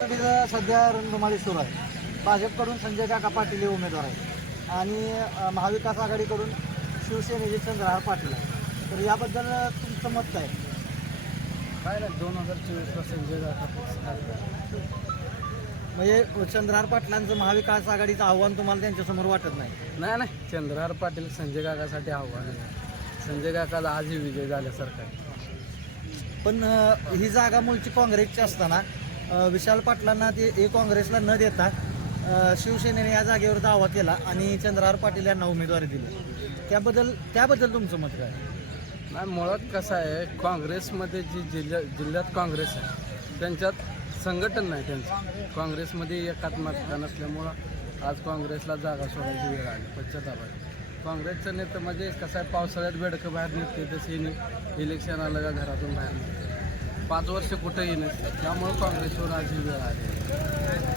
सध्या रणधुमाळी सुरू आहे. भाजपकडून संजय काका पाटील हे उमेदवार आहेत. आणि महाविकास आघाडीकडून शिवसेनेचे चंद्रहार पाटील आहे तर याबद्दल तुमचं मत काय? काय नाही दोन हजार चोवीसला संजय म्हणजे चंद्रहार पाटलांचं महाविकास आघाडीचं आव्हान तुम्हाला त्यांच्यासमोर वाटत नाही? नाही नाही. चंद्रहार पाटील संजय काकासाठी आव्हान आहे. संजय काकाचा आजही विजय झाल्यासारखा पण ही जागा मूळची काँग्रेसची असताना विशाल पाटलांना ते हे काँग्रेसला न देता शिवसेनेने या जागेवर दावा केला आणि चंद्रहार पाटील यांना उमेदवारी दिली. त्याबद्दल त्याबद्दल तुमचं मत काय? नाही मुळात कसं आहे काँग्रेसमध्ये जी जिल्ह्या जिल्ह्यात काँग्रेस आहे त्यांच्यात संघटन नाही त्यांचं. काँग्रेसमध्ये एकात्मकता नसल्यामुळं आज काँग्रेसला जागा सोडायची वेळ आली पश्चाताप आहे काँग्रेसचं नेतं म्हणजे कसं आहे पावसाळ्यात बेडकं बाहेर निघते तसे इलेक्शन आलं का घरातून बाहेर निघते. पाच वर्ष कुठेही नसते त्यामुळं काँग्रेसवर आज ही वेळ आली.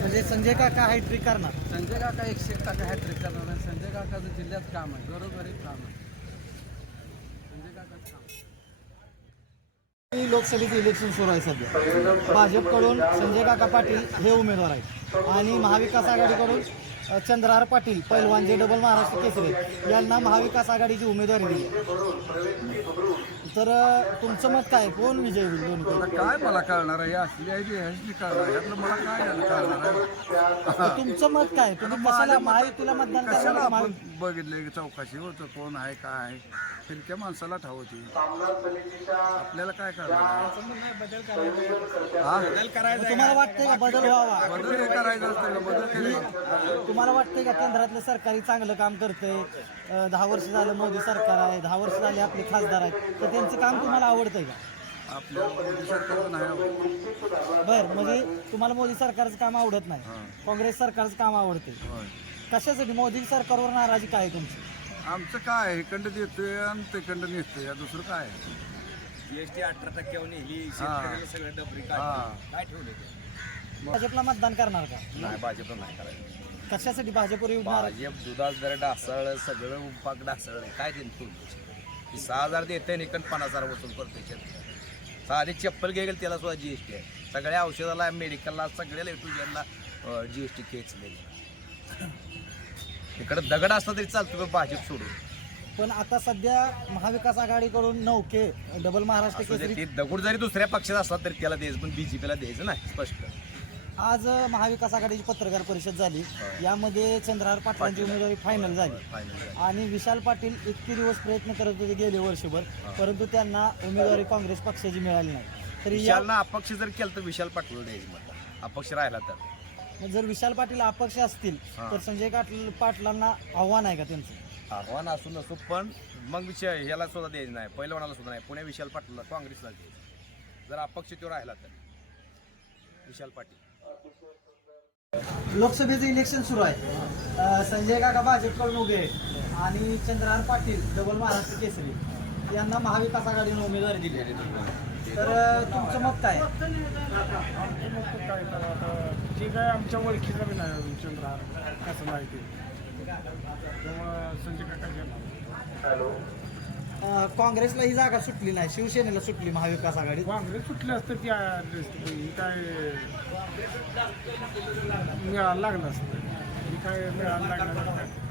म्हणजे संजय काका हायट्रिक करणार. संजय काका एकशे एक टक्का हॅट्रिक करणार आहे संजय काकाचं जिल्ह्यात काम आहे. घरोघरी काम आहे. संजय काकाचं काम ही लोकसभेचं इलेक्शन सुरू आहे सध्या. भाजपकडून संजय काका पाटील हे उमेदवार आहेत. आणि महाविकास आघाडीकडून चंद्रहार पाटील पैलवान जे डबल महाराष्ट्र केसरी यांना महाविकास आघाडीची उमेदवारी दिली. तर तुमचं मत काय? कोण विजय होईल दोन्ही आता काय मला कळणार आहे? असली आहे की ह्याची कळणार यातलं मला काय कळणार आहे? तुमचं मत काय? तुम्ही कशाला महायुतीला मतदान कशाला करणार आपण बघितले की चौकशी होतं कोण आहे काय आहे? फिरक्या माणसाला ठाव होती. आपल्याला काय करणार हा? तुम्हाला वाटतंय का बदल व्हावा? बदल हे करायचं असतं का? बदल केले तुम्हाला वाटतंय का केंद्रातलं सरकारी चांगलं काम करतंय? दहा वर्ष झालं मोदी सरकार आहे दहा वर्ष झाले आपले खासदार आहेत. तर त्यांचं काम तुम्हाला आवडतंय का? आपल्या मोदी सरकारचं नाही आवडत. बर म्हणजे तुम्हाला मोदी सरकारचं काम आवडत नाही. काँग्रेस सरकारचं काम आवडते होय. कशासाठी? मोदी सरकारवर नाराजी काय आहे तुमची? आमचं काय आहे? इकडं देतोय आणि तिकडं नेतोय. या दुसरं काय आहे? जीएसटी अठरा टक्क्यावर नेली शेतकऱ्याला सगळं डबरी हा. काढली काय ठेवले ते? भाजपला मतदान करणार का? नाही भाजपला नाही करायचं. कशासाठी भाजपवर येऊन भाजप दुधास जर डासळ सगळं उपाक डासळ काय देतो ती? सहा हजार देते निकन पन्नास हजार वसूल करते शेतकरी साधी चप्पल गेल त्याला सुद्धा जीएसटी आहे. सगळ्या औषधाला मेडिकलला सगळ्याला ए टू जेडला जीएसटी खेचलेली इकडे दगड असला तरी चालतो भाजप सोडून. पण आता सध्या महाविकास आघाडीकडून नौके डबल महाराष्ट्र असू दे, केसरी ते दगड जरी दुसऱ्या पक्षात असला तरी त्याला द्यायचं पण बीजेपीला द्यायचं नाही स्पष्ट. आज महाविकास आघाडीची पत्रकार परिषद झाली. यामध्ये चंद्रहार पाटलांची उमेदवारी फायनल झाली. आणि विशाल पाटील इतके दिवस प्रयत्न करत होते गेले वर्षभर परंतु त्यांना उमेदवारी काँग्रेस पक्षाची मिळाली नाही. तरी या विशालनं अपक्ष जर केलं तर विशाल पाटील द्यायचं अपक्ष राहिला तर. जर विशाल पाटील अपक्ष असतील हा. तर संजय पाटील पाटलांना आव्हान आहे का त्यांचं? आव्हान असू नसू पण मग विषय ह्याला सुद्धा द्यायचं नाही पहिलवानाला सुद्धा नाही. पुणे विशाल पाटीलला काँग्रेसला द्यायचं. जर अपक्ष तो राहिला तर. विशाल पाटील. लोकसभेचं इलेक्शन सुरू आहे. संजय काका भाजपकडून उभे आहेत. आणि चंद्रहार पाटील डबल महाराष्ट्र केसरी. यांना महाविकास आघाडीने उमेदवारी दिली आहे. तर तुमचं मत काय? काय ठीक आहे आमच्या ओळखीचा बी नाही अजून चंद्रहार कसं माहिती संजय काका गेला अ, काँग्रेसला ही जागा सुटली नाही शिवसेनेला सुटली महाविकास आघाडी. काँग्रेस सुटले असतं ती ही काय मिळायला लागलं असतं. ही काय मिळायला लागलं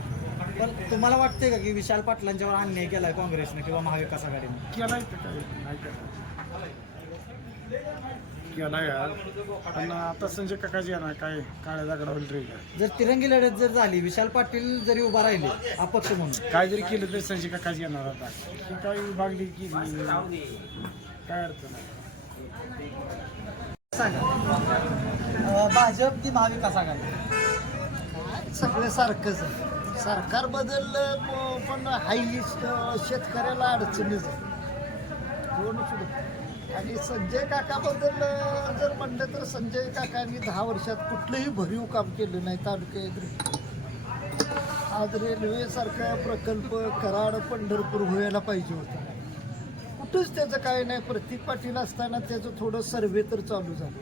पण तुम्हाला वाटतंय का की विशाल पाटलांच्यावर अन्याय केलाय काँग्रेसने किंवा महाविकास आघाडीने? केलाय तर काय नाही केलं यार पण आता संजय काकाजी येणार. काय काळ्या दगडा होईल रे जर तिरंगी लढत जर झाली विशाल पाटील जरी उभा राहिले अपक्ष म्हणून. काय जरी केलं तरी संजय काकाजी येणार आता. ही काय विभागली की काय अर्थ नाही सांगा. अ, भाजप की महाविकास आघाडी? सगळं सारखंच आहे. सरकार बदललं प- पण हाई शेतकऱ्याला अडचणीच आहे. कोण सुद्धा आणि संजय काकाबद्दल जर म्हणलं तर संजय काकांनी दहा वर्षात कुठलंही भरीव काम केलं नाही तालुक्यात आज रेल्वेसारखा प्रकल्प कराड पंढरपूर व्हायला पाहिजे होता. कुठंच त्याचं काय नाही. प्रतीक पाटील असताना त्याचं थोडं सर्वे तर चालू झालं.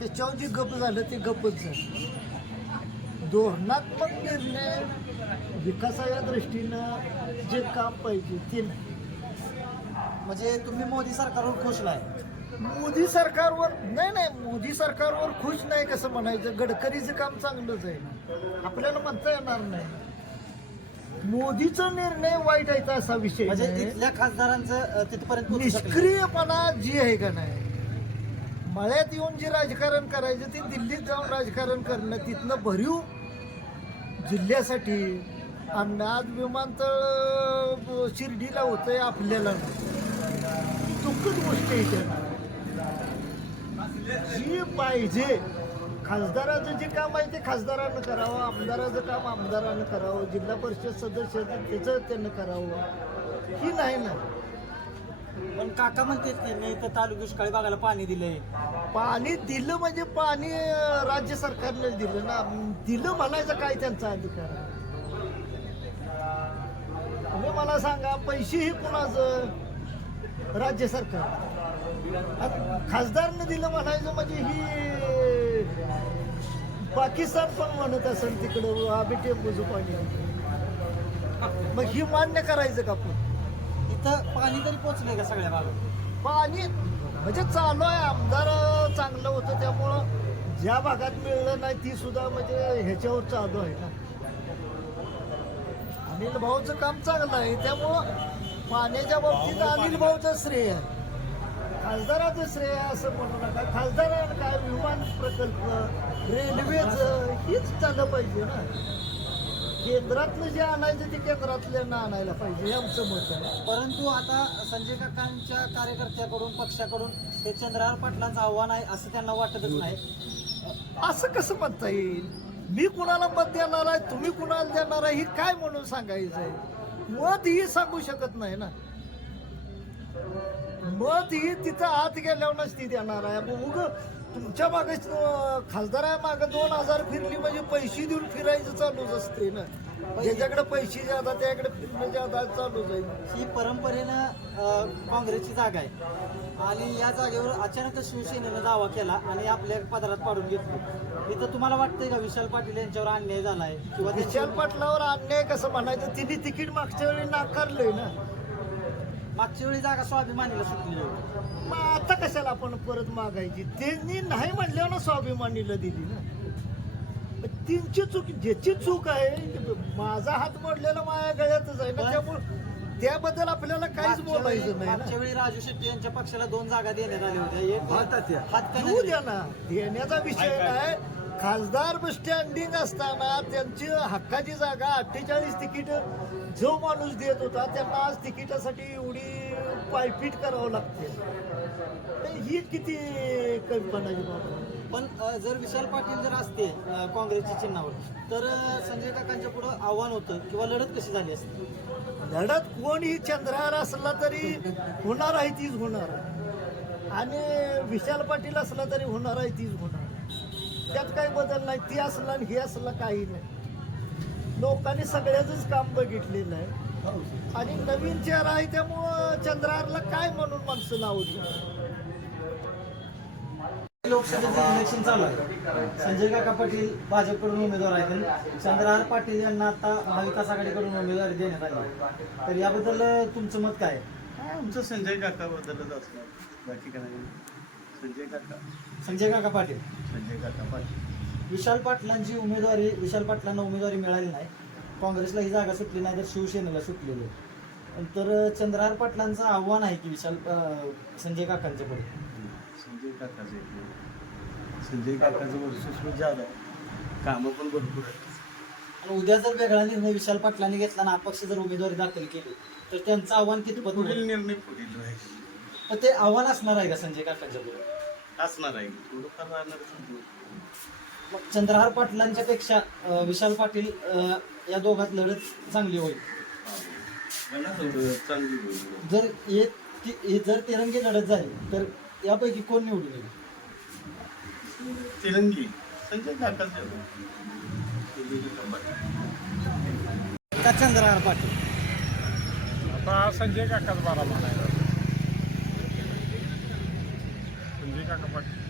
त्याच्यावर जे गप झालं ते गपच झालं. धोरणात्मक निर्णय विकासाच्या दृष्टीनं जे काम पाहिजे ते नाही. म्हणजे तुम्ही मोदी सरकारवर खुश नाही मोदी सरकारवर नाही नाही मोदी सरकारवर खुश नाही कसं म्हणायचं गडकरीचं काम चांगलंच आहे आपल्याला म्हणता येणार नाही मोदीचा निर्णय वाईट आहे असा विषय म्हणजे नाही. इथल्या खासदारांचं अ, तिथपर्यंत पोहोचू शकलं नाही. निष्क्रियपणा जी आहे का नाही मळ्यात येऊन जे राजकारण करायचं ते दिल्लीत जाऊन राजकारण करणं तिथनं भरीव जिल्ह्यासाठी आणि आज विमानतळ अं, शिर्डीला होतंय आपल्याला नाही. दुःखद गोष्ट आहे त्याला जी पाहिजे. खासदाराचं जे काम आहे ते खासदारानं करावं आमदाराचं काम आमदारानं करावं जिल्हा परिषद सदस्य त्याचं त्यानं करावं. ही नाही ना. पण काका म्हणते मी तर तालुका दुष्काळी भागाला पाणी दिलंय. पाणी दिलं म्हणजे पाणी राज्य सरकारने दिलं ना. दिलं म्हणायचं काय त्यांचा अधिकार? तुम्ही मला सांगा पैसेही कुणाचं? राज्य सरकार. खासदारनं दिलं म्हणायचं म्हणजे ही पाकिस्तान पण म्हणत असेल तिकडं आम्ही टेम्पोचं पाणी. मग ही मान्य करायचं का आपण? इथं पाणी तरी पोहोचलंय का सगळ्या भागात? पाणी म्हणजे चालू आहे आमदार चांगलं होतं त्यामुळं ज्या भागात मिळलं नाही ती सुद्धा म्हणजे ह्याच्यावर चालू आहे ना. अनिल भाऊचं काम चांगलं आहे त्यामुळं पाण्याच्या बाबतीत अनिल भाऊचं श्रेय. खासदाराचं श्रेय असं म्हणू नका. खासदारानं काय विमान प्रकल्प रेल्वेचं हीच चाललं पाहिजे ना. केंद्रातलं जे आणायचं ते केंद्रातल्यांना आणायला पाहिजे हे आमचं मत आहे. परंतु आता संजय काकांच्या कार्यकर्त्याकडून पक्षाकडून हे चंद्रहार पाटलांचं आव्हान आहे असं त्यांना वाटतच नाही. असं कसं म्हणता येईल? मी कुणाला मत देणार आहे? तुम्ही कुणाला देणार आहे? ही काय म्हणून सांगायचं आहे मत ही सांगू शकत नाही ना. मत ही तिथं आत गेल्यावरच ती देणार आहे. मग उग तुमच्या मागे खासदार आहे मागे दोन हजार फिरली म्हणजे पैसे देऊन फिरायचं चालूच असते ना. ज्याच्याकडे पैसे ज्यादा त्याकडे फिरणं ज्यादा चालूच आहे ही परंपरेनं काँग्रेसची जागा आहे. आणि या जागेवर अचानक शिवसेनेनं दावा केला आणि आपल्या पदरात पाडून घेतलं. इथं तुम्हाला वाटतंय का विशाल पाटील यांच्यावर अन्याय झालाय? किंवा विशाल पाटलावर अन्याय कसं म्हणायचं? तिने तिकीट मागच्या वेळी नाकारलंय ना. मागच्या वेळी जागा स्वाभिमानीला सुटली मग आता कशाला आपण परत मागायची? त्यांनी नाही म्हणल्यावर ना स्वाभिमानीला दिली ना. त्यांची चूक ज्याची चूक आहे माझा हात मोडलेला माझ्या गळ्यातच आहे ना त्यामुळे त्याबद्दल आपल्याला काहीच बोलायचं नाही मागच्या ना वेळी राजू शेट्टी यांच्या पक्षाला दोन जागा देण्यात आल्या होत्या. एक देऊ हातकणंगले. द्या. ना. देण्याचा विषय नाही. खासदार स्टँडिंग असताना त्यांची हक्काची जागा अठ्ठेचाळीस तिकीट जो माणूस देत होता त्यांना आज तिकिटासाठी एवढी पायपीट करावं लागते. ही किती कल्पनाची बाबा. पण जर विशाल पाटील जर असते काँग्रेसच्या चिन्हावर तर संजय काकांच्या पुढं आव्हान होतं किंवा लढत कशी झाली असती? लढत कोणी चंद्रहार असला तरी होणार आहे तीच होणार. आणि विशाल पाटील असला तरी होणार आहे तीच होणार. त्यात काही बदल नाही ती असला आणि हे असला काही नाही. लोकांनी सगळ्याच काम बघितलेलं आहे. आणि नवीन चेहरा आहे त्यामुळं चंद्रहारला काय म्हणून माणसं लावली लोकसभेचं इलेक्शन चालू आहे. संजय काका पाटील भाजपकडून उमेदवार आहेत आणि चंद्रहार पाटील यांना आता महाविकास आघाडीकडून उमेदवारी देण्यात आली. तर याबद्दल तुमचं मत काय आहे? हा, आमचं संजय काका बद्दलच असणार. बाकी काय संजय काका. संजय काका पाटील. संजय काका पाटील. विशाल पाटलांची उमेदवारी विशाल पाटलांना उमेदवारी मिळाली नाही. काँग्रेसला ही जागा सुटली नाही तर शिवसेनेला सुटलेली. आहे. तर चंद्रहार पाटलांचं आव्हान आहे की विशाल संजय काकांच्या पुढे. संजय काकाचं. संजय काकाचं वर्चस्व ज्यादा आहे कामं पण भरपूर आहेत. आणि उद्या जर वेगळा निर्णय विशाल पाटलांनी घेतला आणि अपक्ष जर उमेदवारी दाखल केली तर त्यांचं आव्हान कितपत पुढील होईल? निर्णय पुढील राहील. पण ते आव्हान असणार आहे का संजय काकांच्या पुढे? असणार आहे. थोडंफार राहणार मग चंद्रहार पाटलांच्या पेक्षा अ, विशाल पाटील अ, या दोघात लढत चांगली होईल. चांगली होईल. जर हे ति- हे जर तिरंगी लढत झाली तर यापैकी कोण निवडून येईल? तिरंगी. संजय काका का चंद्रहार पाटील? आता संजय काकाच बारा म्हणायला संजय काका पाटील.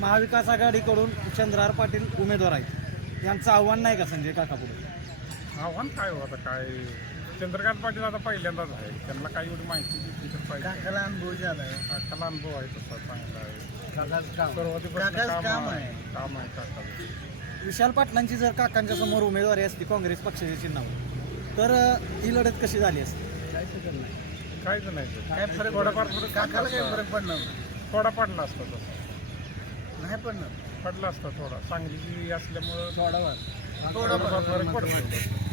महाविकास आघाडीकडून चंद्रहार पाटील उमेदवार आहेत. यांचं आव्हान नाही का संजय काका पुढे? आव्हान काय हो आता काय? चंद्रकांत पाटील आता पहिल्यांदाच आहे. त्यांना काही एवढी माहिती दिली तर पाहिजे. काकाला अनुभव झाला आहे काकाला अनुभव आहे तसा चांगला आहे. काम. आहे. काम आहे काकाचं. विशाल पाटलांची जर काकांच्या समोर उमेदवारी असती काँग्रेस पक्षाच्या चिन्हावर तर ही लढत कशी झाली असती? काय नाही. काहीच नाही. काय फरक थोडाफार फरक काकाला पडला काही फरक असता. पडणार नाही. थोडा पडला असता तसा नाही पडणार पडला असता थोडा. सांगलीची असल्यामुळं थोडा थोडा थोडाफार फरक पडतो.